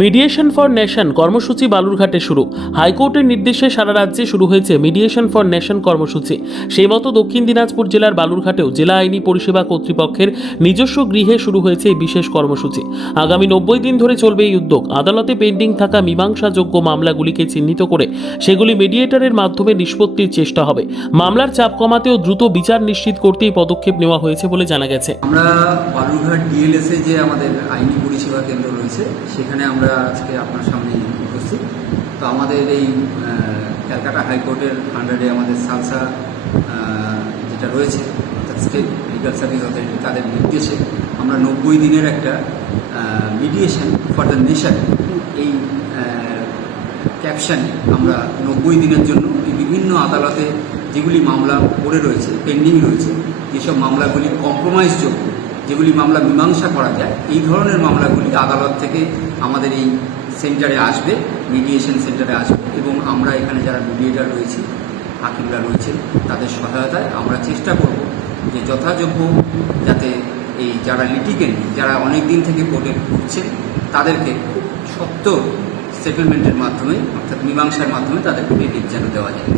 Mediation for nation কর্মসূচি বালুরঘাটে শুরু। হাইকোর্টের নির্দেশে সারা রাজ্যে শুরু হয়েছে মিডিয়েশন ফর নেশন কর্মসূচি। সেই মতো দক্ষিণ দিনাজপুর জেলার বালুরঘাটেও জেলা আইনি পরিষেবা কর্তৃপক্ষের নিজস্ব গৃহে শুরু হয়েছে এই বিশেষ কর্মসূচি। আগামী 90 দিন ধরে চলবে এই উদ্যোগ। আদালতে পেন্ডিং থাকা মীমাংসাযোগ্য মামলাগুলিকে চিহ্নিত করে সেগুলি মিডিয়েটরের মাধ্যমে নিষ্পত্তির চেষ্টা হবে। মামলার চাপ কমাতে ও দ্রুত বিচার নিশ্চিত করতেই পদক্ষেপ নেওয়া হয়েছে বলে জানা গেছে। আমরা বালুরঘাট ডিএলএসএ যে আমাদের আইনি পরিষেবা কেন্দ্র রয়েছে সেখানে আমরা আজকে আপনার সামনে উপস্থিত। তো আমাদের এই ক্যালকাটা হাইকোর্টের আন্ডারে আমাদের সালসা যেটা রয়েছে অর্থাৎ স্টেট লিগাল সার্ভিস অথরিটি, তাদের নির্দেশে আমরা 90 দিনের একটা মিডিয়েশন ফর দ্য নেশন এই ক্যাপশানে আমরা 90 দিনের জন্য এই বিভিন্ন আদালতে যেগুলি মামলা পড়ে রয়েছে, পেন্ডিং রয়েছে, যেসব মামলাগুলি কম্প্রোমাইজযোগ্য, যেগুলি মামলা মীমাংসা করা যায়, এই ধরনের মামলাগুলি আদালত থেকে আমাদের এই সেন্টারে আসবে, মিডিয়েশন সেন্টারে আসবে এবং আমরা এখানে যারা মিডিয়েটার রয়েছি, হাকিমরা রয়েছেন, তাদের সহায়তায় আমরা চেষ্টা করব যে যথাযোগ্য যাতে এই যারা লিটিগেন্ট, যারা অনেক দিন থেকে কোর্টে ঘুরছেন, তাদেরকে সত্ত্বর সেটেলমেন্টের মাধ্যমে অর্থাৎ মীমাংসার মাধ্যমে তাদেরকে রিলিফ যেন দেওয়া যায়।